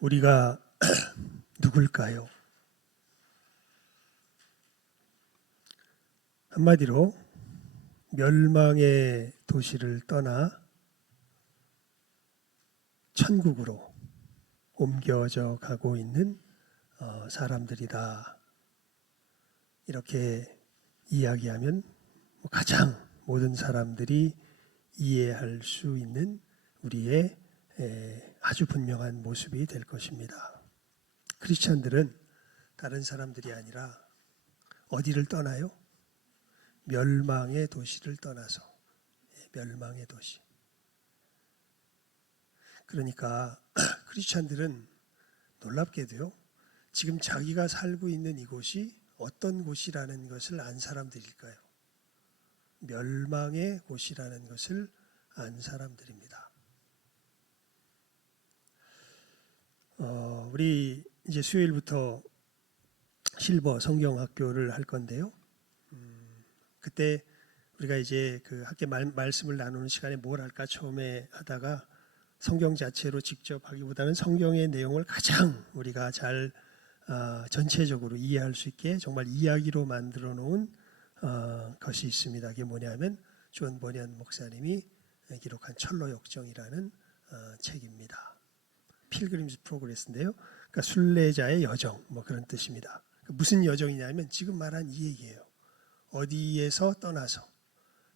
우리가 누굴까요? 한마디로 멸망의 도시를 떠나 천국으로 옮겨져 가고 있는 사람들이다. 이렇게 이야기하면 가장 모든 사람들이 이해할 수 있는 우리의 아주 분명한 모습이 될 것입니다. 크리스찬들은 다른 사람들이 아니라 어디를 떠나요? 멸망의 도시를 떠나서. 멸망의 도시. 그러니까 크리스찬들은 놀랍게도요, 지금 자기가 살고 있는 이곳이 어떤 곳이라는 것을 안 사람들일까요? 멸망의 곳이라는 것을 안 사람들입니다. 우리 이제 수요일부터 실버 성경학교를 할 건데요. 그때 우리가 이제 그 학교 말씀을 나누는 시간에 뭘 할까 처음에 하다가 성경 자체로 직접 하기보다는 성경의 내용을 가장 우리가 잘 전체적으로 이해할 수 있게 정말 이야기로 만들어 놓은 것이 있습니다. 그게 뭐냐면 존 버니언 목사님이 기록한 철로 역정이라는 책입니다. 필그림즈 프로그레스인데요. 그러니까 순례자의 여정 뭐 그런 뜻입니다. 무슨 여정이냐면 지금 말한 이 얘기예요. 어디에서 떠나서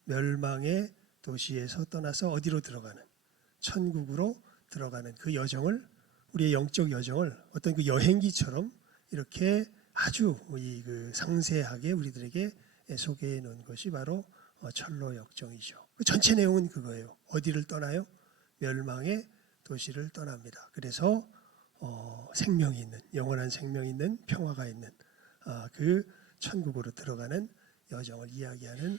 멸망의 도시에서 떠나서 어디로 들어가는 천국으로 들어가는 그 여정을 우리의 영적 여정을 어떤 그 여행기처럼 이렇게 아주 그 상세하게 우리들에게 소개해 놓은 것이 바로 철로 역정이죠. 그 전체 내용은 그거예요. 어디를 떠나요? 멸망의 도시를 떠납니다. 그래서 생명이 있는 영원한 생명이 있는 평화가 있는 그 천국으로 들어가는 여정을 이야기하는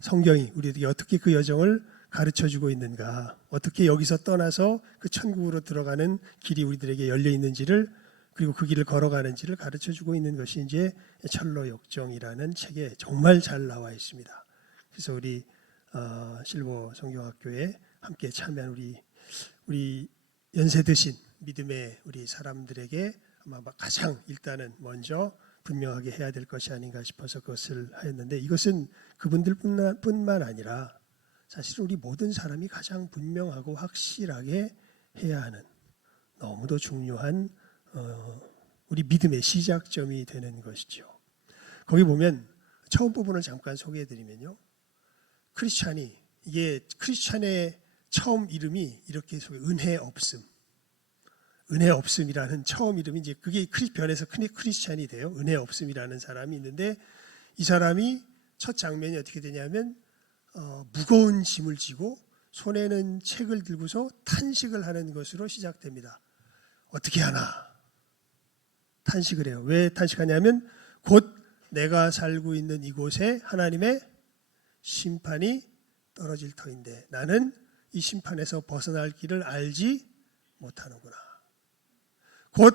성경이 우리에게 어떻게 그 여정을 가르쳐주고 있는가, 어떻게 여기서 떠나서 그 천국으로 들어가는 길이 우리들에게 열려 있는지를 그리고 그 길을 걸어가는지를 가르쳐주고 있는 것이 이제 철로 역정이라는 책에 정말 잘 나와 있습니다. 그래서 우리 실버 성경학교에 함께 참여한 우리 연세 드신 믿음의 우리 사람들에게 아마 가장 일단은 먼저 분명하게 해야 될 것이 아닌가 싶어서 그것을 하였는데, 이것은 그분들뿐만 아니라 사실 우리 모든 사람이 가장 분명하고 확실하게 해야 하는 너무도 중요한 우리 믿음의 시작점이 되는 것이죠. 거기 보면 처음 부분을 잠깐 소개해드리면요, 크리스찬이 이게 크리스찬의 처음 이름이 이렇게 은혜 없음. 은혜 없음이라는 처음 이름이 이제 그게 변해서 크리스찬이 돼요. 은혜 없음이라는 사람이 있는데 이 사람이 첫 장면이 어떻게 되냐면 무거운 짐을 지고 손에는 책을 들고서 탄식을 하는 것으로 시작됩니다. 어떻게 하나? 탄식을 해요. 왜 탄식하냐면 곧 내가 살고 있는 이곳에 하나님의 심판이 떨어질 터인데 나는 이 심판에서 벗어날 길을 알지 못하는구나. 곧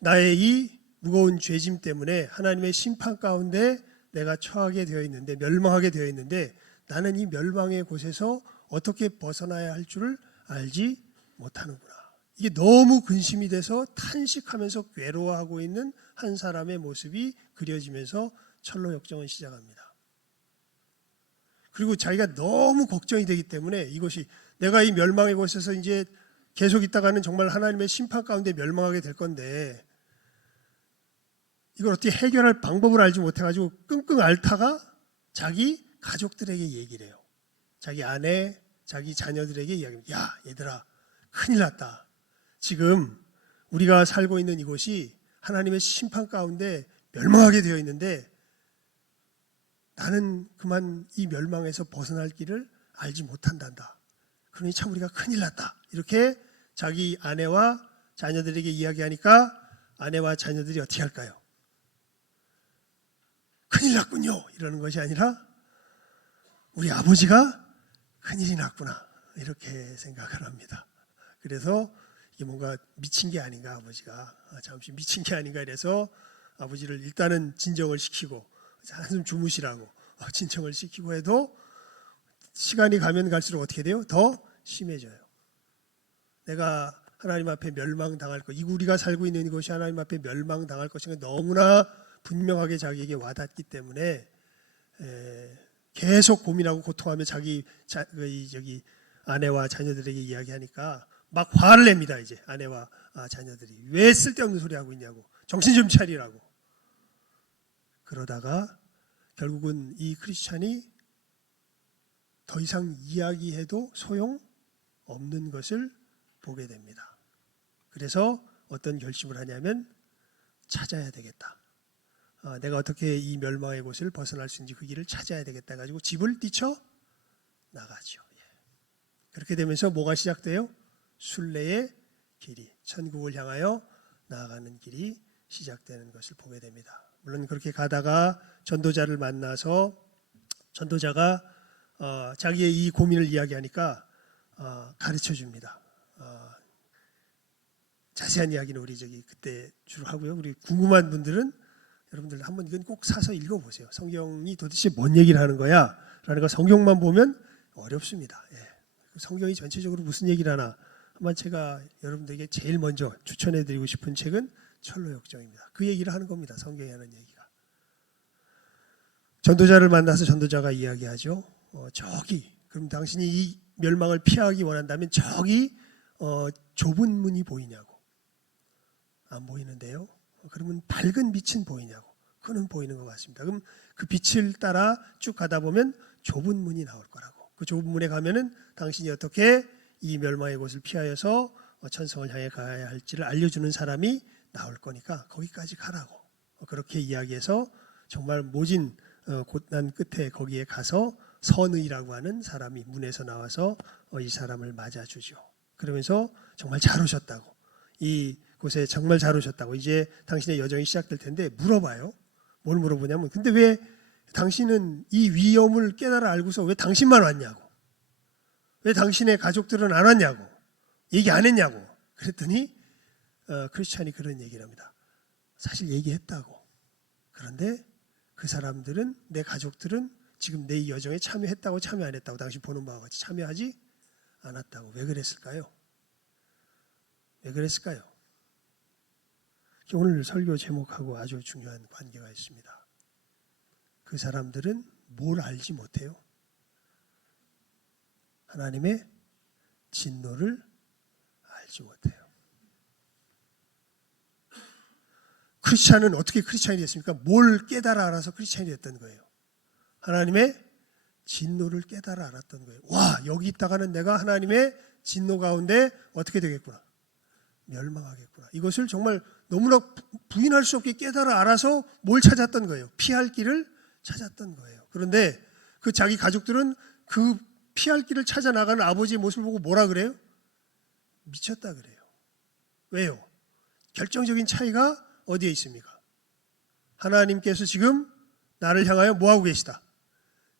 나의 이 무거운 죄짐 때문에 하나님의 심판 가운데 내가 처하게 되어 있는데, 멸망하게 되어 있는데 나는 이 멸망의 곳에서 어떻게 벗어나야 할 줄을 알지 못하는구나. 이게 너무 근심이 돼서 탄식하면서 괴로워하고 있는 한 사람의 모습이 그려지면서 철로 역정은 시작합니다. 그리고 자기가 너무 걱정이 되기 때문에 이것이 내가 이 멸망의 곳에서 이제 계속 있다가는 정말 하나님의 심판 가운데 멸망하게 될 건데 이걸 어떻게 해결할 방법을 알지 못해가지고 끙끙 앓다가 자기 가족들에게 얘기를 해요. 자기 아내, 자기 자녀들에게 이야기합니다. 야, 얘들아, 큰일 났다. 지금 우리가 살고 있는 이곳이 하나님의 심판 가운데 멸망하게 되어 있는데 나는 그만 이 멸망에서 벗어날 길을 알지 못한단다. 그러니 참 우리가 큰일 났다. 이렇게 자기 아내와 자녀들에게 이야기하니까 아내와 자녀들이 어떻게 할까요? 큰일 났군요. 이러는 것이 아니라 우리 아버지가 큰일이 났구나. 이렇게 생각을 합니다. 그래서 이게 뭔가 미친 게 아닌가, 아버지가. 잠시 미친 게 아닌가 이래서 아버지를 일단은 진정을 시키고 한숨 주무시라고 진정을 시키고 해도 시간이 가면 갈수록 어떻게 돼요? 더 심해져요. 내가 하나님 앞에 멸망당할 것, 이 우리가 살고 있는 이곳이 하나님 앞에 멸망당할 것인 가 너무나 분명하게 자기에게 와닿기 때문에 계속 고민하고 고통하며 자기 아내와 자녀들에게 이야기하니까 막 화를 냅니다. 이제 아내와 자녀들이 왜 쓸데없는 소리 하고 있냐고, 정신 좀 차리라고. 그러다가 결국은 이 크리스찬이 더 이상 이야기해도 소용없는 것을 보게 됩니다. 그래서 어떤 결심을 하냐면 찾아야 되겠다. 내가 어떻게 이 멸망의 곳을 벗어날 수 있는지 그 길을 찾아야 되겠다 가지고 집을 뛰쳐 나가죠. 그렇게 되면서 뭐가 시작돼요? 순례의 길이, 천국을 향하여 나아가는 길이 시작되는 것을 보게 됩니다. 물론 그렇게 가다가 전도자를 만나서 전도자가 자기의 이 고민을 이야기하니까 가르쳐 줍니다. 자세한 이야기는 우리 그때 주로 하고요. 우리 궁금한 분들은 여러분들 한번 이건 꼭 사서 읽어보세요. 성경이 도대체 뭔 얘기를 하는 거야? 라는 거 성경만 보면 어렵습니다. 성경이 전체적으로 무슨 얘기를 하나, 아마 제가 여러분들에게 제일 먼저 추천해드리고 싶은 책은 철로역정입니다. 그 얘기를 하는 겁니다. 성경이 하는 얘기가. 전도자를 만나서 전도자가 이야기하죠. 저기, 그럼 당신이 이 멸망을 피하기 원한다면 저기 좁은 문이 보이냐고. 안 보이는데요. 그러면 밝은 빛은 보이냐고. 그는 보이는 것 같습니다. 그럼 그 빛을 따라 쭉 가다 보면 좁은 문이 나올 거라고. 그 좁은 문에 가면은 당신이 어떻게 이 멸망의 곳을 피하여서 천성을 향해 가야 할지를 알려주는 사람이 나올 거니까 거기까지 가라고. 그렇게 이야기해서 정말 모진 곳난 끝에 거기에 가서 선의라고 하는 사람이 문에서 나와서 이 사람을 맞아주죠. 그러면서 정말 잘 오셨다고, 이 곳에 정말 잘 오셨다고, 이제 당신의 여정이 시작될 텐데 물어봐요. 뭘 물어보냐면, 근데 왜 당신은 이 위험을 깨달아 알고서 왜 당신만 왔냐고, 왜 당신의 가족들은 안 왔냐고, 얘기 안 했냐고. 그랬더니 크리스찬이 그런 얘기를 합니다. 사실 얘기했다고. 그런데 그 사람들은, 내 가족들은 지금 내 여정에 참여했다고 참여 안 했다고, 당신 보는 바와 같이 참여하지 않았다고. 왜 그랬을까요? 왜 그랬을까요? 오늘 설교 제목하고 아주 중요한 관계가 있습니다. 그 사람들은 뭘 알지 못해요? 하나님의 진노를 알지 못해요. 크리스찬은 어떻게 크리스찬이 됐습니까? 뭘 깨달아 알아서 크리스찬이 됐던 거예요? 하나님의 진노를 깨달아 알았던 거예요. 와, 여기 있다가는 내가 하나님의 진노 가운데 어떻게 되겠구나, 멸망하겠구나. 이것을 정말 너무나 부인할 수 없게 깨달아 알아서 뭘 찾았던 거예요? 피할 길을 찾았던 거예요. 그런데 그 자기 가족들은 그 피할 길을 찾아 나가는 아버지의 모습을 보고 뭐라 그래요? 미쳤다 그래요. 왜요? 결정적인 차이가 어디에 있습니까? 하나님께서 지금 나를 향하여 뭐하고 계시다?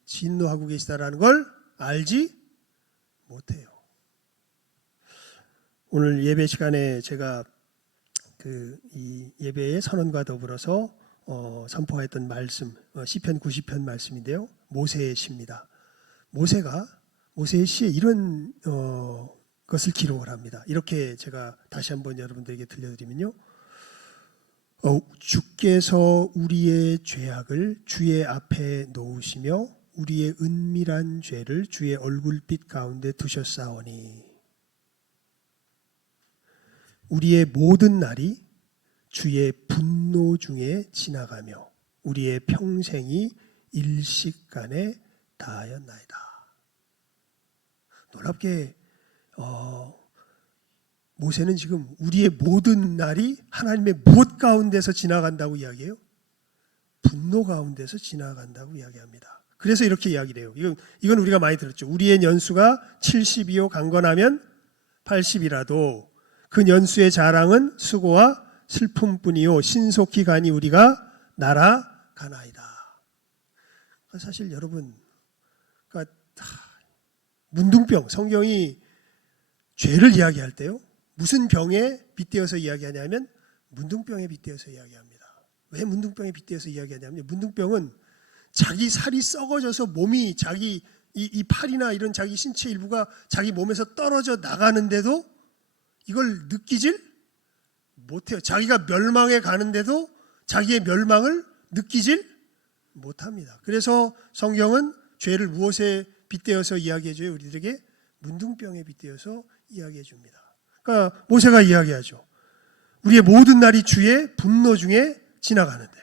진노하고 계시다라는 걸 알지 못해요. 오늘 예배 시간에 제가 이 예배의 선언과 더불어서 선포했던 말씀, 시편 90편 말씀인데요. 모세의 시입니다. 모세의 시에 이런 것을 기록을 합니다. 이렇게 제가 다시 한번 여러분들에게 들려드리면요. 주께서 우리의 죄악을 주의 앞에 놓으시며 우리의 은밀한 죄를 주의 얼굴빛 가운데 두셨사오니 우리의 모든 날이 주의 분노 중에 지나가며 우리의 평생이 일식간에 다하였나이다. 놀랍게 모세는 지금 우리의 모든 날이 하나님의 무엇 가운데서 지나간다고 이야기해요? 분노 가운데서 지나간다고 이야기합니다. 그래서 이렇게 이야기를 해요. 이건 우리가 많이 들었죠. 우리의 연수가 70이요 강건하면 80이라도 그 연수의 자랑은 수고와 슬픔뿐이요 신속히 가니 우리가 날아가나이다. 사실 여러분, 그러니까 문둥병, 성경이 죄를 이야기할 때요, 무슨 병에 빗대어서 이야기하냐면 문둥병에 빗대어서 이야기합니다. 왜 문둥병에 빗대어서 이야기하냐면, 문둥병은 자기 살이 썩어져서 몸이 자기 이 팔이나 이런 자기 신체 일부가 자기 몸에서 떨어져 나가는데도 이걸 느끼질 못해요. 자기가 멸망에 가는데도 자기의 멸망을 느끼질 못합니다. 그래서 성경은 죄를 무엇에 빗대어서 이야기해줘요? 우리들에게 문둥병에 빗대어서 이야기해 줍니다. 그러니까 모세가 이야기하죠. 우리의 모든 날이 주의 분노 중에 지나가는데,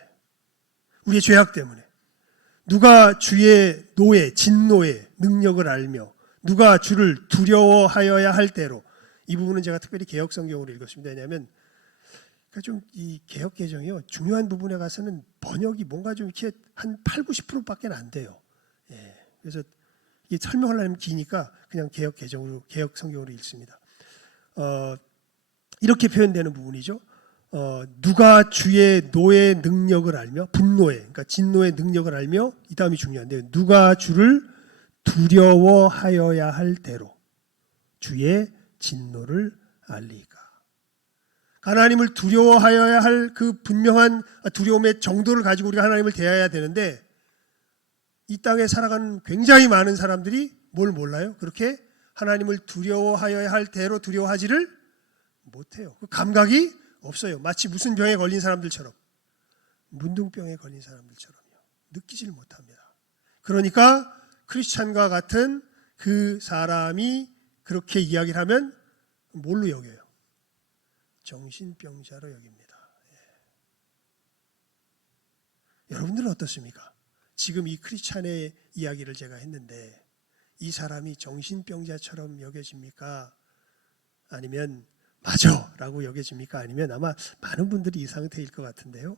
우리의 죄악 때문에 누가 주의 노예, 진노의 능력을 알며 누가 주를 두려워하여야 할 때로. 이 부분은 제가 특별히 개혁 성경으로 읽었습니다. 왜냐하면 좀 이 개혁 개정이요, 중요한 부분에 가서는 번역이 뭔가 좀 이렇게 한 8, 90%밖에 안 돼요. 예, 그래서 이 설명하려면 기니까 그냥 개혁 개정으로, 개혁 성경으로 읽습니다. 이렇게 표현되는 부분이죠. 누가 주의 노의 능력을 알며, 분노의, 그러니까 진노의 능력을 알며, 이 다음이 중요한데요. 누가 주를 두려워하여야 할 대로 주의 진노를 알리까. 하나님을 두려워하여야 할 그 분명한 두려움의 정도를 가지고 우리가 하나님을 대해야 되는데, 이 땅에 살아가는 굉장히 많은 사람들이 뭘 몰라요? 그렇게 하나님을 두려워하여야 할 대로 두려워하지를 못해요. 그 감각이 없어요. 마치 무슨 병에 걸린 사람들처럼, 문둥병에 걸린 사람들처럼요. 느끼질 못합니다. 그러니까 크리스찬과 같은 그 사람이 그렇게 이야기를 하면 뭘로 여겨요? 정신병자로 여깁니다. 예. 여러분들은 어떻습니까? 지금 이 크리스찬의 이야기를 제가 했는데 이 사람이 정신병자처럼 여겨집니까? 아니면 맞아 라고 여겨집니까? 아니면 아마 많은 분들이 이 상태일 것 같은데요.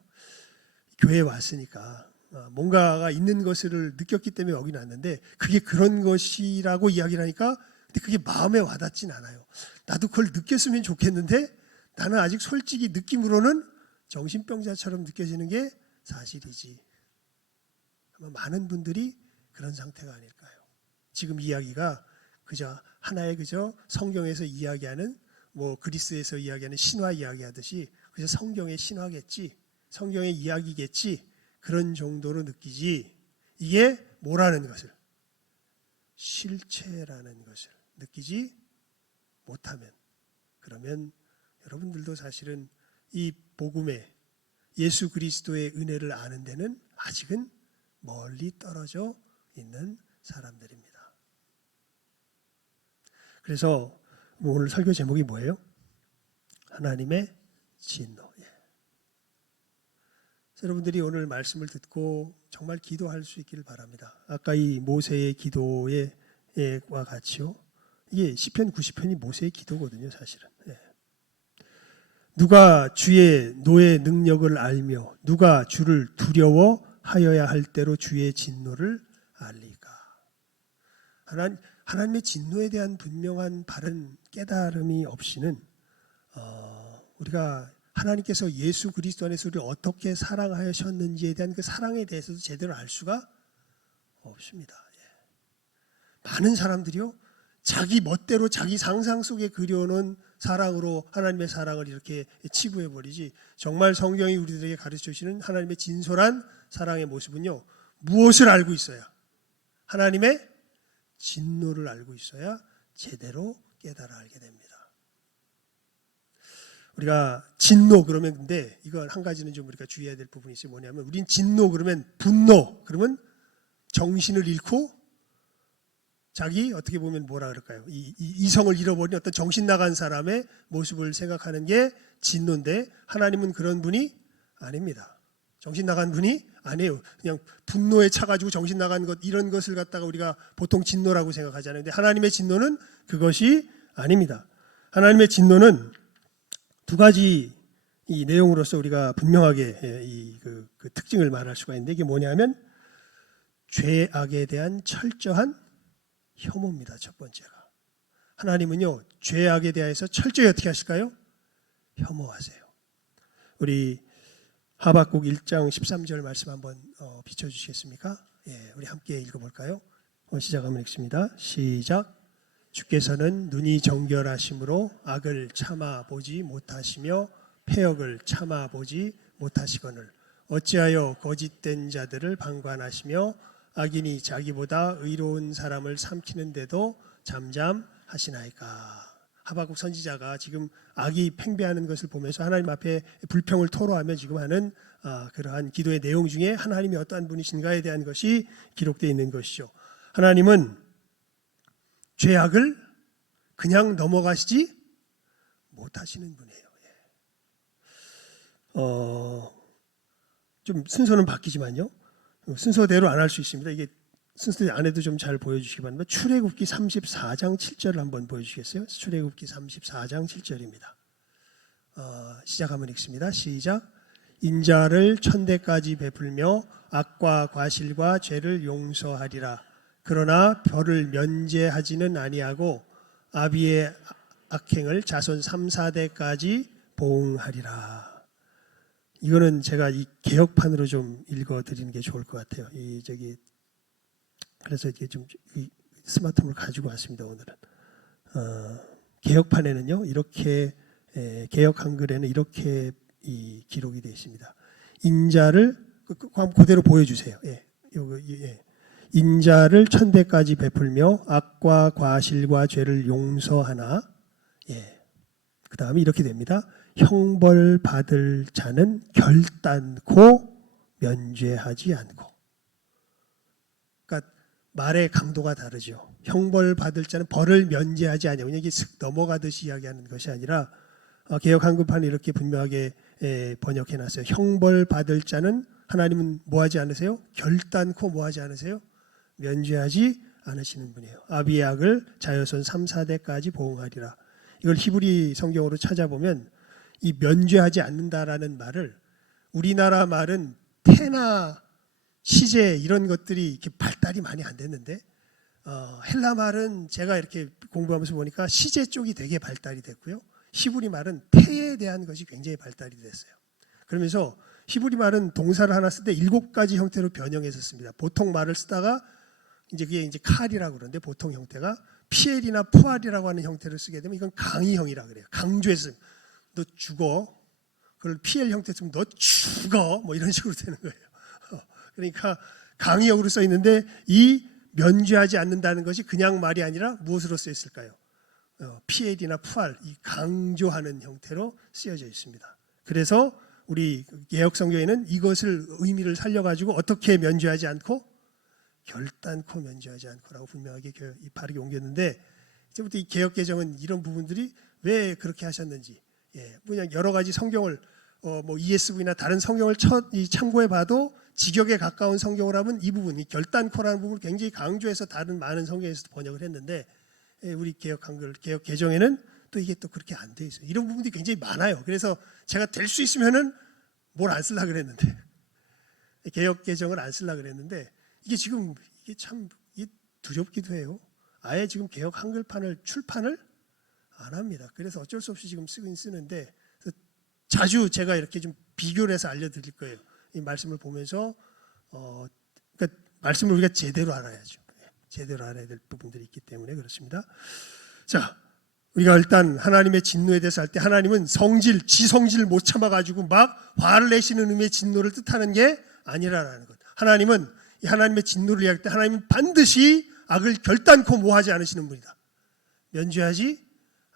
교회에 왔으니까 뭔가가 있는 것을 느꼈기 때문에 여기 왔는데, 그게 그런 것이라고 이야기를 하니까 근데 그게 마음에 와닿진 않아요. 나도 그걸 느꼈으면 좋겠는데 나는 아직 솔직히 느낌으로는 정신병자처럼 느껴지는 게 사실이지. 아마 많은 분들이 그런 상태가 아닐까요? 지금 이야기가 그저 하나의 그저 성경에서 이야기하는, 뭐 그리스에서 이야기하는 신화 이야기하듯이 그저 성경의 신화겠지, 성경의 이야기겠지, 그런 정도로 느끼지, 이게 뭐라는 것을, 실체라는 것을 느끼지 못하면, 그러면 여러분들도 사실은 이 복음의 예수 그리스도의 은혜를 아는 데는 아직은 멀리 떨어져 있는 사람들입니다. 그래서 오늘 설교 제목이 뭐예요? 하나님의 진노. 여러분들이 오늘 말씀을 듣고 정말 기도할 수 있기를 바랍니다. 아까 이 모세의 기도와 같이요, 이게 시편 90편이 모세의 기도거든요, 사실은. 누가 주의 노의 능력을 알며 누가 주를 두려워하여야 할 대로 주의 진노를 알리까. 하나님의 진노에 대한 분명한 바른 깨달음이 없이는 우리가 하나님께서 예수 그리스도 안에서 우리를 어떻게 사랑하셨는지에 대한 그 사랑에 대해서도 제대로 알 수가 없습니다. 많은 사람들이요, 자기 멋대로 자기 상상 속에 그려놓은 사랑으로 하나님의 사랑을 이렇게 치부해버리지, 정말 성경이 우리들에게 가르쳐주시는 하나님의 진솔한 사랑의 모습은요, 무엇을 알고 있어야? 하나님의 진노를 알고 있어야 제대로 깨달아 알게 됩니다. 우리가 진노 그러면, 근데 이건 한 가지는 좀 우리가 주의해야 될 부분이 있어요. 뭐냐면 우린 진노 그러면, 분노 그러면 정신을 잃고 자기 어떻게 보면 뭐라 그럴까요? 이성을 잃어버린 어떤 정신 나간 사람의 모습을 생각하는 게 진노인데, 하나님은 그런 분이 아닙니다. 정신 나간 분이 아니에요. 그냥 분노에 차가지고 정신 나간 것, 이런 것을 갖다가 우리가 보통 진노라고 생각하잖아요. 근데 하나님의 진노는 그것이 아닙니다. 하나님의 진노는 두 가지 이 내용으로서 우리가 분명하게 그 특징을 말할 수가 있는데, 이게 뭐냐면 죄악에 대한 철저한 혐오입니다. 첫 번째가. 하나님은요, 죄악에 대해서 철저히 어떻게 하실까요? 혐오하세요. 우리 하박국 1장 13절 말씀 한번 비춰주시겠습니까? 우리 함께 읽어볼까요? 시작하면 읽습니다. 시작. 주께서는 눈이 정결하심으로 악을 참아보지 못하시며 패역을 참아보지 못하시거늘 어찌하여 거짓된 자들을 방관하시며 악인이 자기보다 의로운 사람을 삼키는데도 잠잠하시나이까. 하박국 선지자가 지금 악이 팽배하는 것을 보면서 하나님 앞에 불평을 토로하며 지금 하는 그러한 기도의 내용 중에 하나님이 어떠한 분이신가에 대한 것이 기록되어 있는 것이죠. 하나님은 죄악을 그냥 넘어가시지 못하시는 분이에요. 좀 순서는 바뀌지만요. 순서대로 안 할 수 있습니다. 이게 순서대로 안 해도 좀 잘 보여주시기 바랍니다. 출애굽기 34장 7절을 한번 보여주시겠어요? 출애굽기 34장 7절입니다. 시작하면 읽습니다. 시작. 인자를 천대까지 베풀며 악과 과실과 죄를 용서하리라. 그러나 벌을 면제하지는 아니하고 아비의 악행을 자손 3, 4대까지 보응하리라. 이거는 제가 이 개혁판으로 좀 읽어드리는 게 좋을 것 같아요. 그래서 이게 좀 스마트폰을 가지고 왔습니다. 오늘은 개혁판에는요 이렇게 개혁 한글에는 이렇게 이 기록이 되어 있습니다. 인자를 그대로 보여주세요. 인자를 천대까지 베풀며 악과 과실과 죄를 용서하나. 그 다음에 이렇게 됩니다. 형벌 받을 자는 결단코 면죄하지 않고. 그러니까 말의 강도가 다르죠. 형벌 받을 자는 벌을 면제하지 않냐고. 그냥 이게 슥 넘어가듯이 이야기하는 것이 아니라 개역 한글판이 이렇게 분명하게 번역해 놨어요. 형벌 받을 자는 하나님은 뭐하지 않으세요? 결단코 뭐하지 않으세요? 면죄하지 않으시는 분이에요. 아비의 악을 자여손 3, 4대까지 보응하리라. 이걸 히브리 성경으로 찾아보면 이 면죄하지 않는다라는 말을 우리나라 말은 태나 시제 이런 것들이 이렇게 발달이 많이 안 됐는데 헬라 말은 제가 이렇게 공부하면서 보니까 시제 쪽이 되게 발달이 됐고요. 히브리 말은 태에 대한 것이 굉장히 발달이 됐어요. 그러면서 히브리 말은 동사를 하나 쓸 때 7가지 형태로 변형해서 씁니다. 보통 말을 쓰다가 그게 이제 칼이라고 그러는데 보통 형태가 피엘이나 푸알이라고 하는 형태를 쓰게 되면 이건 강의형이라 그래요. 강조해서 너 죽어. 그걸 피엘 형태 쓰면 너 죽어. 뭐 이런 식으로 되는 거예요. 그러니까 강의형으로 써 있는데 이 면죄하지 않는다는 것이 그냥 말이 아니라 무엇으로 쓰여 있을까요? 피엘이나 푸알, 이 강조하는 형태로 쓰여져 있습니다. 그래서 우리 개역 성경에는 이것을 의미를 살려가지고 어떻게 면죄하지 않고 결단코 면죄하지 않고라고 분명하게 바르게 옮겼는데 이제부터 이 개역 개정은 이런 부분들이 왜 그렇게 하셨는지 그냥 여러 가지 성경을 뭐 ESV나 다른 성경을 참고해 봐도 직역에 가까운 성경을 하면 이 부분, 이 결단코라는 부분을 굉장히 강조해서 다른 많은 성경에서도 번역을 했는데 우리 개역 한글, 개역 개정에는 또 이게 또 그렇게 안 돼 있어요. 이런 부분들이 굉장히 많아요. 그래서 제가 될 수 있으면은 뭘 안 쓰려고 그랬는데 개역 개정을 안 쓰려고 그랬는데 이게 지금 이게 참 두렵기도 해요. 아예 지금 개역 한글판을 출판을 안 합니다. 그래서 어쩔 수 없이 지금 쓰긴 쓰는데 자주 제가 이렇게 좀 비교를 해서 알려드릴 거예요. 이 말씀을 보면서 그러니까 말씀을 우리가 제대로 알아야죠. 제대로 알아야 될 부분들이 있기 때문에 그렇습니다. 자, 우리가 일단 하나님의 진노에 대해서 할 때 하나님은 지성질 못 참아가지고 막 화를 내시는 의미의 진노를 뜻하는 게 아니라는 것. 하나님은 이 하나님의 진노를 이야기할 때 하나님은 반드시 악을 결단코 모하지 않으시는 분이다. 면죄하지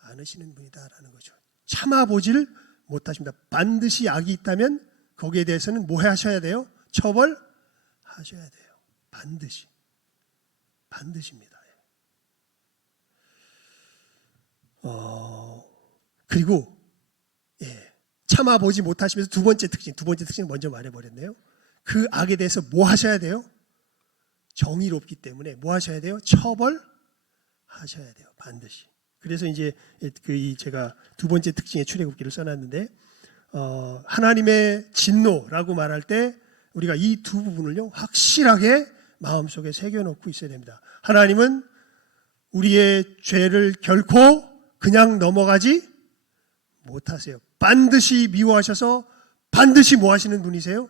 않으시는 분이다라는 거죠. 참아보지를 못하십니다. 반드시 악이 있다면 거기에 대해서는 뭐 하셔야 돼요? 처벌하셔야 돼요. 반드시입니다. 그리고 참아보지 못하시면서 두 번째 특징 먼저 말해버렸네요. 그 악에 대해서 뭐 하셔야 돼요? 정의롭기 때문에 뭐 하셔야 돼요? 처벌하셔야 돼요. 반드시. 그래서 이제 제가 두 번째 특징의 출애굽기를 써놨는데 하나님의 진노라고 말할 때 우리가 이 두 부분을요 확실하게 마음속에 새겨놓고 있어야 됩니다. 하나님은 우리의 죄를 결코 그냥 넘어가지 못하세요. 반드시 미워하셔서 반드시 뭐 하시는 분이세요?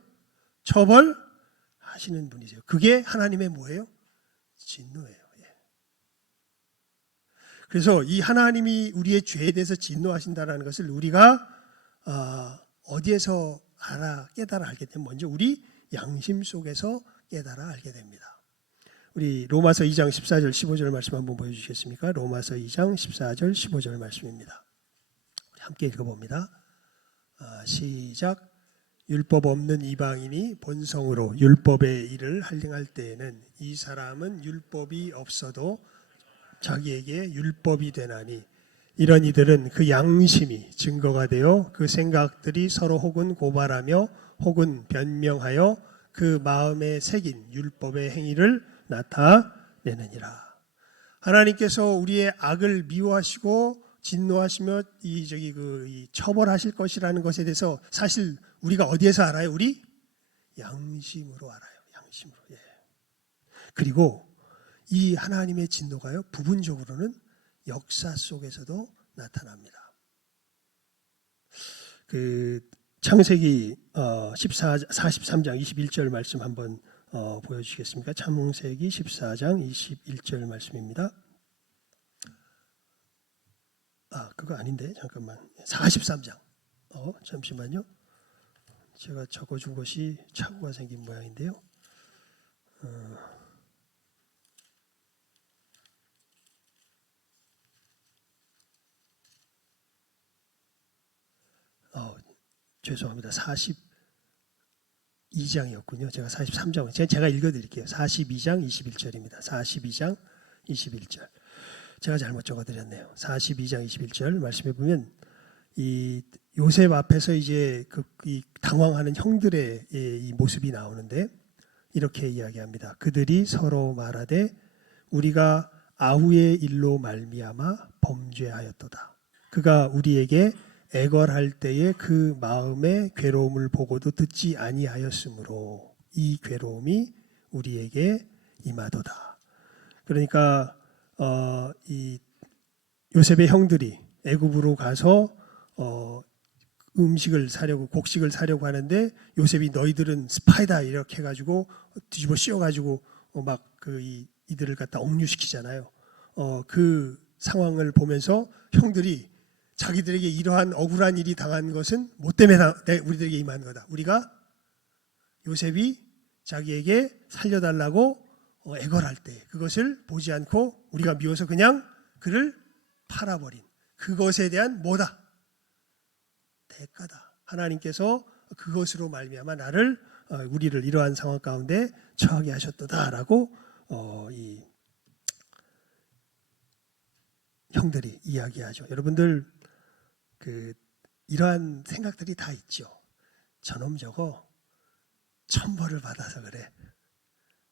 처벌하시는 분이세요. 그게 하나님의 뭐예요? 진노예요. 그래서 이 하나님이 우리의 죄에 대해서 진노하신다는 것을 우리가 어디에서 깨달아 알게 되면 먼저 우리 양심 속에서 깨달아 알게 됩니다. 우리 로마서 2장 14절 15절 말씀 한번 보여주시겠습니까? 로마서 2장 14절 15절 말씀입니다. 우리 함께 읽어봅니다. 시작. 율법 없는 이방인이 본성으로 율법의 일을 할행할 때에는 이 사람은 율법이 없어도 자기에게 율법이 되나니 이런 이들은 그 양심이 증거가 되어 그 생각들이 서로 혹은 고발하며 혹은 변명하여 그 마음에 새긴 율법의 행위를 나타내느니라. 하나님께서 우리의 악을 미워하시고 진노하시며 이 처벌하실 것이라는 것에 대해서 사실 우리가 어디에서 알아요? 우리 양심으로 알아요. 양심으로. 예. 그리고 이 하나님의 진노가요, 부분적으로는 역사 속에서도 나타납니다. 그 창세기 43장 21절 말씀 한번 보여주시겠습니까? 창세기 14장 21절 말씀입니다. 그거 아닌데 잠깐만. 43장. 잠시만요. 제가 적어준 것이 착오가 생긴 모양인데요. 죄송합니다. 42장이었군요. 제가 43장. 제가 읽어드릴게요. 42장 21절입니다. 42장 21절. 제가 잘못 적어드렸네요. 42장 21절 말씀해 보면 이 요셉 앞에서 이제 이 당황하는 형들의 이 모습이 나오는데 이렇게 이야기합니다. 그들이 서로 말하되 우리가 아우의 일로 말미암아 범죄하였도다. 그가 우리에게 애걸할 때에 그 마음의 괴로움을 보고도 듣지 아니하였으므로 이 괴로움이 우리에게 임하도다. 그러니까 이 요셉의 형들이 애굽으로 가서 음식을 사려고 곡식을 사려고 하는데 요셉이 너희들은 스파이다 이렇게 해가지고 뒤집어 씌워가지고 막 이들을 갖다 억류시키잖아요. 그 상황을 보면서 형들이 자기들에게 이러한 억울한 일이 당한 것은 뭐 때문에 우리들에게 임한 거다. 우리가 요셉이 자기에게 살려달라고 애걸할 때 그것을 보지 않고 우리가 미워서 그냥 그를 팔아버린 그것에 대한 뭐다? 대가다. 하나님께서 그것으로 말미암아 우리를 이러한 상황 가운데 처하게 하셨다라고 이 형들이 이야기하죠. 여러분들 이러한 생각들이 다 있죠. 저놈 저거 천벌을 받아서 그래.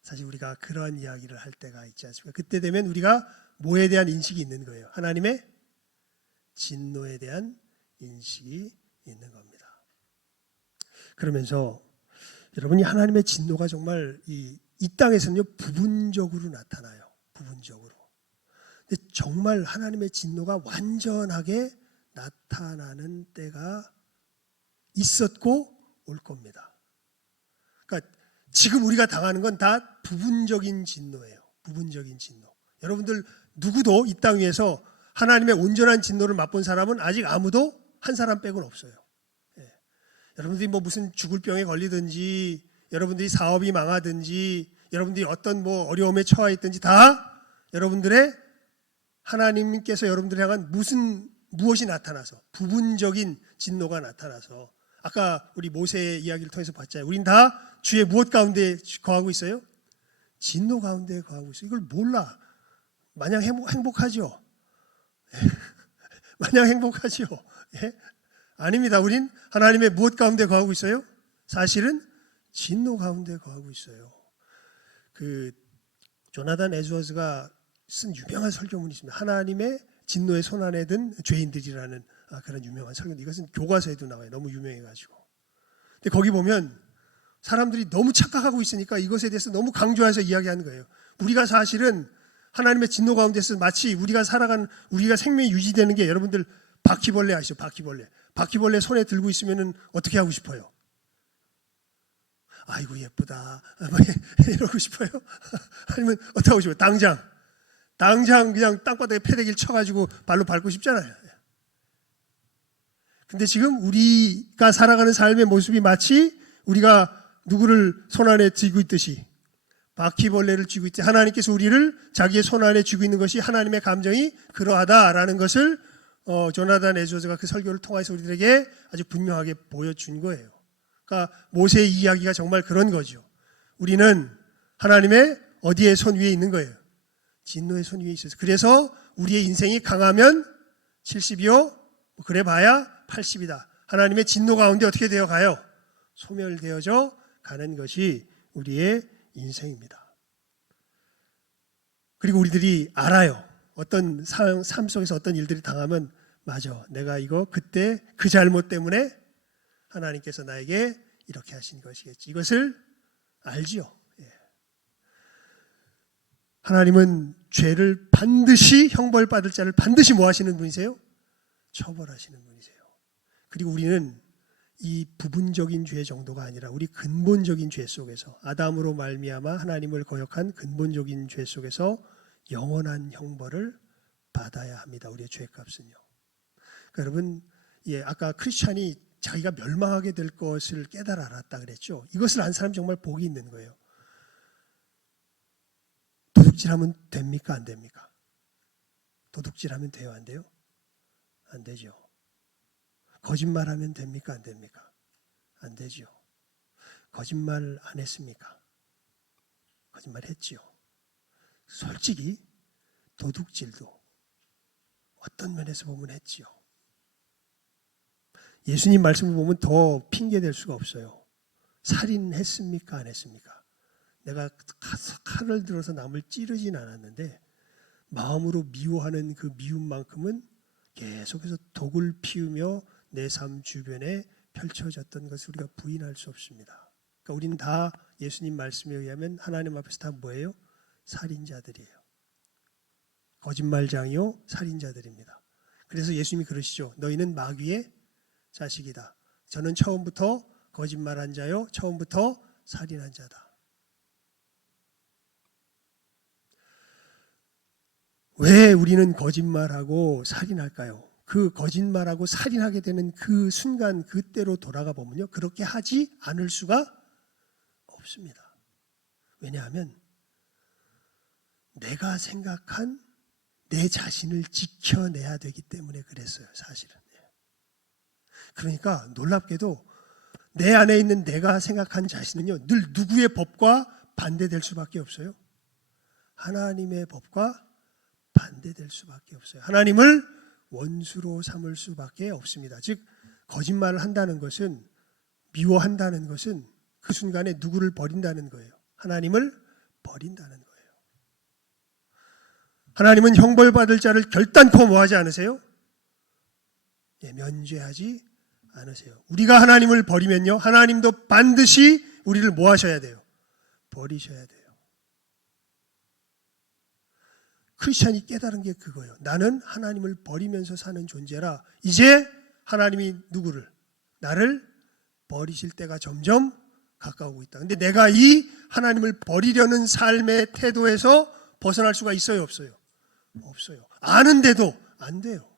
사실 우리가 그런 이야기를 할 때가 있지 않습니까? 그때 되면 우리가 뭐에 대한 인식이 있는 거예요? 하나님의 진노에 대한 인식이 있는 겁니다. 그러면서 여러분이 하나님의 진노가 정말 이 땅에서는요 부분적으로 나타나요. 부분적으로. 근데 정말 하나님의 진노가 완전하게 나타나는 때가 있었고 올 겁니다. 그러니까 지금 우리가 당하는 건 다 부분적인 진노예요. 부분적인 진노. 여러분들 누구도 이 땅 위에서 하나님의 온전한 진노를 맛본 사람은 아직 아무도 한 사람 빼고는 없어요. 예. 여러분들이 뭐 무슨 죽을 병에 걸리든지 여러분들이 사업이 망하든지 여러분들이 어떤 뭐 어려움에 처해 있든지 다 여러분들의 하나님께서 여러분들을 향한 무엇이 나타나서 부분적인 진노가 나타나서 아까 우리 모세의 이야기를 통해서 봤잖아요. 우린 다 주의 무엇 가운데 거하고 있어요? 진노 가운데 거하고 있어요. 이걸 몰라. 마냥 행복하죠. 마냥 행복하죠. 예? 아닙니다. 우린 하나님의 무엇 가운데 거하고 있어요? 사실은 진노 가운데 거하고 있어요. 조나단 에드워즈가 쓴 유명한 설교문이 있습니다. 하나님의 진노의 손안에 든 죄인들이라는 그런 유명한 설교인데 이것은 교과서에도 나와요. 너무 유명해가지고. 근데 거기 보면 사람들이 너무 착각하고 있으니까 이것에 대해서 너무 강조해서 이야기하는 거예요. 우리가 사실은 하나님의 진노 가운데서 마치 우리가 생명이 유지되는 게 여러분들 바퀴벌레 아시죠? 바퀴벌레 손에 들고 있으면 어떻게 하고 싶어요? 아이고 예쁘다 이러고 싶어요? 아니면 어떻게 하고 싶어요? 당장 그냥 땅바닥에 패대기를 쳐가지고 발로 밟고 싶잖아요. 근데 지금 우리가 살아가는 삶의 모습이 마치 우리가 누구를 손안에 쥐고 있듯이 바퀴벌레를 쥐고 있지. 하나님께서 우리를 자기의 손 안에 쥐고 있는 것이 하나님의 감정이 그러하다라는 것을 조나단 에드워즈가 그 설교를 통해서 우리들에게 아주 분명하게 보여준 거예요. 그러니까 모세의 이야기가 정말 그런 거죠. 우리는 하나님의 어디에 손 위에 있는 거예요? 진노의 손 위에 있어서. 그래서 우리의 인생이 강하면 70이요, 그래 봐야 80이다. 하나님의 진노 가운데 어떻게 되어 가요? 소멸되어져 가는 것이 우리의 인생입니다. 그리고 우리들이 알아요. 어떤 삶 속에서 어떤 일들이 당하면 맞아, 내가 이거 그때 그 잘못 때문에 하나님께서 나에게 이렇게 하신 것이겠지. 이것을 알지요. 하나님은 죄를 반드시 형벌받을 자를 반드시 뭐 하시는 분이세요? 처벌하시는 분이세요. 그리고 우리는 이 부분적인 죄 정도가 아니라 우리 근본적인 죄 속에서 아담으로 말미암아 하나님을 거역한 근본적인 죄 속에서 영원한 형벌을 받아야 합니다. 우리의 죄값은요. 그러니까 여러분, 아까 크리스찬이 자기가 멸망하게 될 것을 깨달아 알았다 그랬죠. 이것을 안 사람 정말 복이 있는 거예요. 도둑질하면 됩니까? 안 됩니까? 도둑질하면 돼요? 안 돼요? 안 되죠. 거짓말하면 됩니까? 안 됩니까? 안 되죠. 거짓말 안 했습니까? 거짓말 했지요. 솔직히 도둑질도 어떤 면에서 보면 했지요. 예수님 말씀을 보면 더 핑계댈 수가 없어요. 살인했습니까? 안 했습니까? 내가 칼을 들어서 남을 찌르진 않았는데 마음으로 미워하는 그 미움만큼은 계속해서 독을 피우며 내 삶 주변에 펼쳐졌던 것을 우리가 부인할 수 없습니다. 그러니까 우리는 다 예수님 말씀에 의하면 하나님 앞에서 다 뭐예요? 살인자들이에요. 거짓말장이요 살인자들입니다. 그래서 예수님이 그러시죠. 너희는 마귀의 자식이다. 저는 처음부터 거짓말한 자요 처음부터 살인한 자다. 왜 우리는 거짓말하고 살인할까요? 그 거짓말하고 살인하게 되는 그 순간 그때로 돌아가 보면요, 그렇게 하지 않을 수가 없습니다. 왜냐하면 내가 생각한 내 자신을 지켜내야 되기 때문에 그랬어요, 사실은. 그러니까 놀랍게도 내 안에 있는 내가 생각한 자신은요, 늘 누구의 법과 반대될 수밖에 없어요? 하나님의 법과 반대될 수밖에 없어요. 하나님을 원수로 삼을 수밖에 없습니다. 즉 거짓말을 한다는 것은, 미워한다는 것은 그 순간에 누구를 버린다는 거예요? 하나님을 버린다는 거예요. 하나님은 형벌받을 자를 결단코 뭐하지 않으세요? 면죄하지 않으세요. 우리가 하나님을 버리면요, 하나님도 반드시 우리를 뭐 하셔야 돼요? 버리셔야 돼요. 크리스찬이 깨달은 게 그거예요. 나는 하나님을 버리면서 사는 존재라 이제 하나님이 누구를? 나를 버리실 때가 점점 가까우고 있다. 근데 내가 이 하나님을 버리려는 삶의 태도에서 벗어날 수가 있어요? 없어요? 없어요. 아는데도 안 돼요.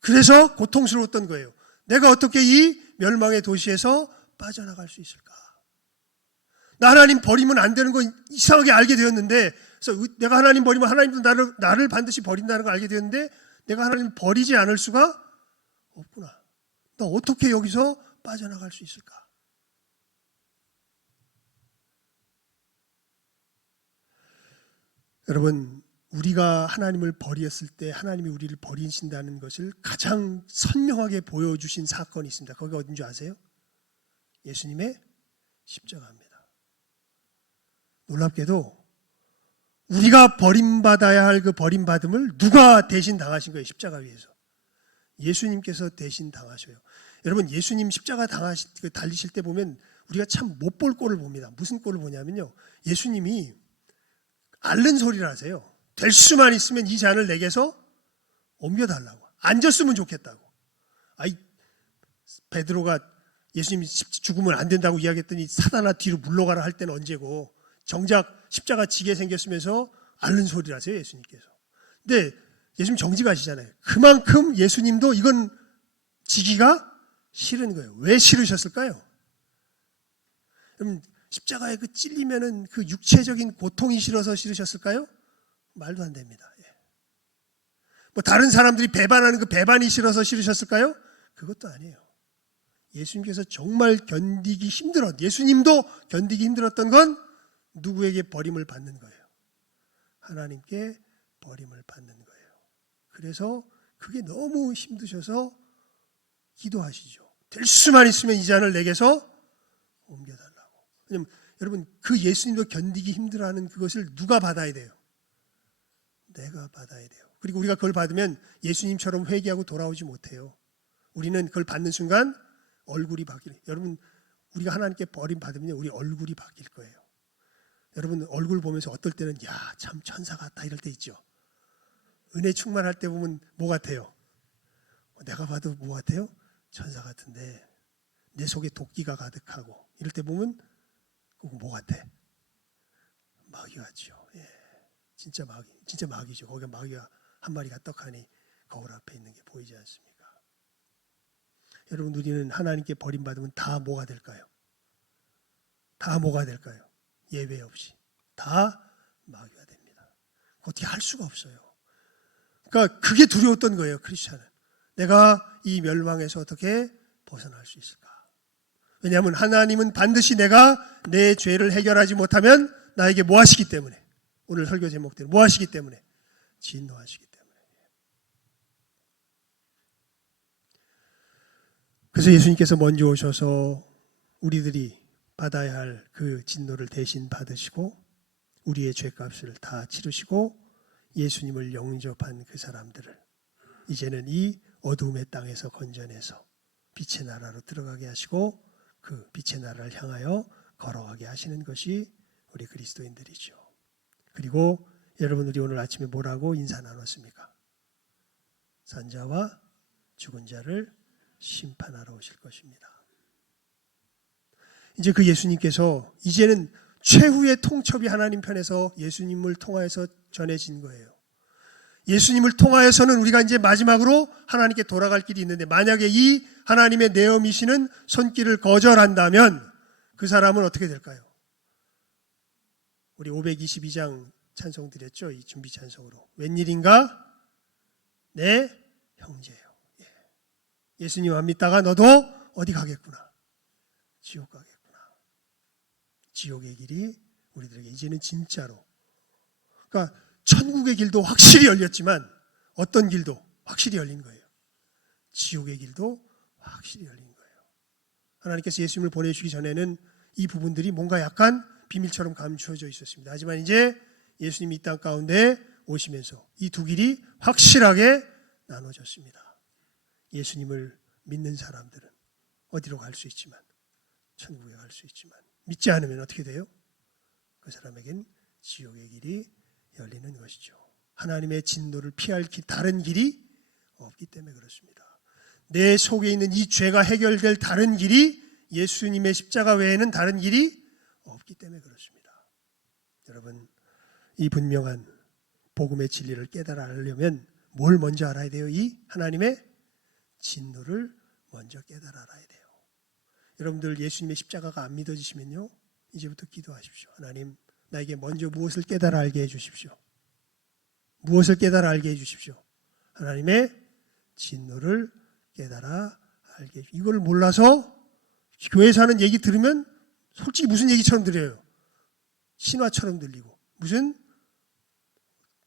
그래서 고통스러웠던 거예요. 내가 어떻게 이 멸망의 도시에서 빠져나갈 수 있을까? 나 하나님 버리면 안 되는 거 이상하게 알게 되었는데, 그래서 내가 하나님 버리면 하나님도 나를 반드시 버린다는 걸 알게 되었는데, 내가 하나님 버리지 않을 수가 없구나. 나 어떻게 여기서 빠져나갈 수 있을까? 여러분, 우리가 하나님을 버렸을 때 하나님이 우리를 버리신다는 것을 가장 선명하게 보여주신 사건이 있습니다. 거기가 어딘 줄 아세요? 예수님의 십자가입니다. 놀랍게도 우리가 버림받아야 할 그 버림받음을 누가 대신 당하신 거예요? 십자가 위에서. 예수님께서 대신 당하셔요. 여러분, 예수님 십자가 달리실 때 보면 우리가 참 못 볼 꼴을 봅니다. 무슨 꼴을 보냐면요, 예수님이 앓는 소리를 하세요. 될 수만 있으면 이 잔을 내게서 옮겨달라고. 앉았으면 좋겠다고. 베드로가 예수님이 죽으면 안 된다고 이야기했더니 사단아 뒤로 물러가라 할 때는 언제고, 정작 십자가 지게 생겼으면서 앓는 소리를 하세요, 예수님께서. 근데 예수님 정직하시잖아요. 그만큼 예수님도 이건 지기가 싫은 거예요. 왜 싫으셨을까요? 십자가에 그 찔리면은 그 육체적인 고통이 싫어서 싫으셨을까요? 말도 안 됩니다. 뭐 다른 사람들이 배반하는 그 배반이 싫어서 싫으셨을까요? 그것도 아니에요. 예수님께서 정말 견디기 예수님도 견디기 힘들었던 건 누구에게 버림을 받는 거예요? 하나님께 버림을 받는 거예요. 그래서 그게 너무 힘드셔서 기도하시죠. 될 수만 있으면 이 잔을 내게서 옮겨달라고. 왜냐면 여러분 그 예수님도 견디기 힘들어하는 그것을 누가 받아야 돼요? 내가 받아야 돼요. 그리고 우리가 그걸 받으면 예수님처럼 회개하고 돌아오지 못해요. 우리는 그걸 받는 순간 얼굴이 바뀌어요. 여러분 우리가 하나님께 버림받으면 우리 얼굴이 바뀔 거예요. 여러분 얼굴 보면서 어떨 때는 야, 참 천사 같다 이럴 때 있죠. 은혜 충만할 때 보면 뭐 같아요? 내가 봐도 뭐 같아요? 천사 같은데 내 속에 도끼가 가득하고 이럴 때 보면 그거 뭐 같아? 마귀 같죠. 예. 진짜 마귀죠. 거기 마귀가 한 마리가 떡하니 거울 앞에 있는 게 보이지 않습니까? 여러분 우리는 하나님께 버림받으면 다 뭐가 될까요? 다 뭐가 될까요? 예외 없이 다 마귀가 됩니다. 어떻게 할 수가 없어요. 그러니까 그게 두려웠던 거예요. 크리스찬은. 내가 이 멸망에서 어떻게 벗어날 수 있을까? 왜냐하면 하나님은 반드시 내가 내 죄를 해결하지 못하면 나에게 뭐 하시기 때문에, 오늘 설교 제목대로 뭐 하시기 때문에, 진노하시기 때문에. 그래서 예수님께서 먼저 오셔서 우리들이 받아야 할 그 진노를 대신 받으시고 우리의 죄값을 다 치르시고 예수님을 영접한 그 사람들을 이제는 이 어두움의 땅에서 건져내서 빛의 나라로 들어가게 하시고 그 빛의 나라를 향하여 걸어가게 하시는 것이 우리 그리스도인들이죠. 그리고 여러분 우리 오늘 아침에 뭐라고 인사 나눴습니까? 산자와 죽은 자를 심판하러 오실 것입니다. 이제 그 예수님께서 이제는 최후의 통첩이 하나님 편에서 예수님을 통하여서 전해진 거예요. 예수님을 통하여서는 우리가 이제 마지막으로 하나님께 돌아갈 길이 있는데 만약에 이 하나님의 내엄이시는 손길을 거절한다면 그 사람은 어떻게 될까요? 우리 522장 찬송 드렸죠? 이 준비 찬송으로. 웬일인가? 내 형제요. 예수님 안 믿다가 너도 어디 가겠구나. 지옥 가겠구나. 지옥의 길이 우리들에게 이제는 진짜로. 그러니까 천국의 길도 확실히 열렸지만 어떤 길도 확실히 열린 거예요. 지옥의 길도 확실히 열린 거예요. 하나님께서 예수님을 보내주시기 전에는 이 부분들이 뭔가 약간 비밀처럼 감추어져 있었습니다. 하지만 이제 예수님이 이 땅 가운데 오시면서 이 두 길이 확실하게 나눠졌습니다. 예수님을 믿는 사람들은 어디로 갈 수 있지만 천국에 갈 수 있지만 믿지 않으면 어떻게 돼요? 그 사람에겐 지옥의 길이 열리는 것이죠. 하나님의 진노를 피할 다른 길이 없기 때문에 그렇습니다. 내 속에 있는 이 죄가 해결될 다른 길이 예수님의 십자가 외에는 다른 길이 없기 때문에 그렇습니다. 여러분 이 분명한 복음의 진리를 깨달아 알려면 뭘 먼저 알아야 돼요? 이 하나님의 진노를 먼저 깨달아 알아야 돼요. 여러분들 예수님의 십자가가 안 믿어지시면요 이제부터 기도하십시오. 하나님 나에게 먼저 무엇을 깨달아 알게 해주십시오. 무엇을 깨달아 알게 해주십시오. 하나님의 진노를 깨달아 알게 해주십시오. 이걸 몰라서 교회에서 하는 얘기 들으면 솔직히 무슨 얘기처럼 들려요. 신화처럼 들리고 무슨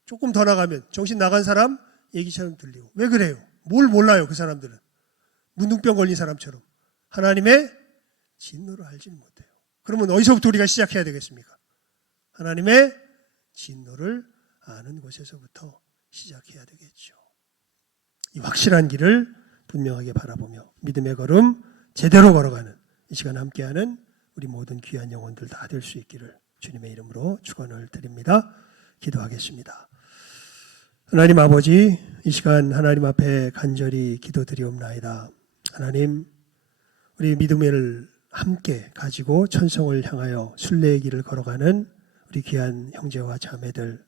조금 더 나가면 정신 나간 사람 얘기처럼 들리고. 왜 그래요? 뭘 몰라요 그 사람들은. 문둥병 걸린 사람처럼. 하나님의 진노를 알지는 못해요. 그러면 어디서부터 우리가 시작해야 되겠습니까? 하나님의 진노를 아는 곳에서부터 시작해야 되겠죠. 이 확실한 길을 분명하게 바라보며 믿음의 걸음 제대로 걸어가는 이 시간 함께하는 우리 모든 귀한 영혼들 다 될 수 있기를 주님의 이름으로 축원을 드립니다. 기도하겠습니다. 하나님 아버지, 이 시간 하나님 앞에 간절히 기도드리옵나이다. 하나님, 우리 믿음을 함께 가지고 천성을 향하여 순례의 길을 걸어가는 우리 귀한 형제와 자매들,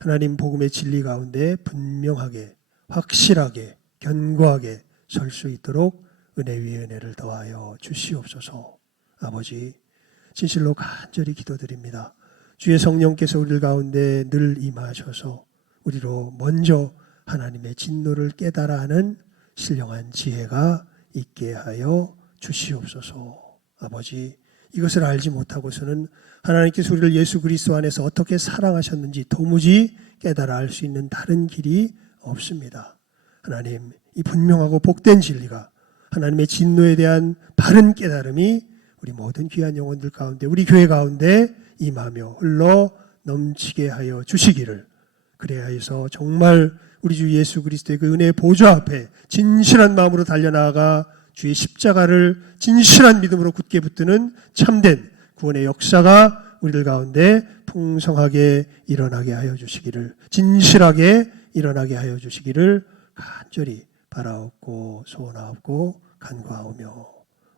하나님 복음의 진리 가운데 분명하게, 확실하게, 견고하게 설 수 있도록 은혜 위에 은혜를 더하여 주시옵소서. 아버지, 진실로 간절히 기도드립니다. 주의 성령께서 우리 가운데 늘 임하셔서 우리로 먼저 하나님의 진노를 깨달아 하는 신령한 지혜가 있게 하여 주시옵소서. 아버지, 이것을 알지 못하고서는 하나님께서 우리를 예수 그리스도 안에서 어떻게 사랑하셨는지 도무지 깨달아 알 수 있는 다른 길이 없습니다. 하나님, 이 분명하고 복된 진리가 하나님의 진노에 대한 바른 깨달음이 우리 모든 귀한 영혼들 가운데, 우리 교회 가운데 임하며 흘러 넘치게 하여 주시기를, 그래야 해서 정말 우리 주 예수 그리스도의 그 은혜의 보좌 앞에 진실한 마음으로 달려나가 주의 십자가를 진실한 믿음으로 굳게 붙드는 참된 구원의 역사가 우리들 가운데 풍성하게 일어나게 하여 주시기를, 진실하게 일어나게 하여 주시기를 간절히 바라옵고 소원하옵고 간구하오며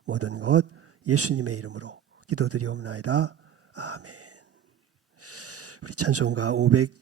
모든 것 예수님의 이름으로 기도드리옵나이다. 아멘. 우리 찬송가 500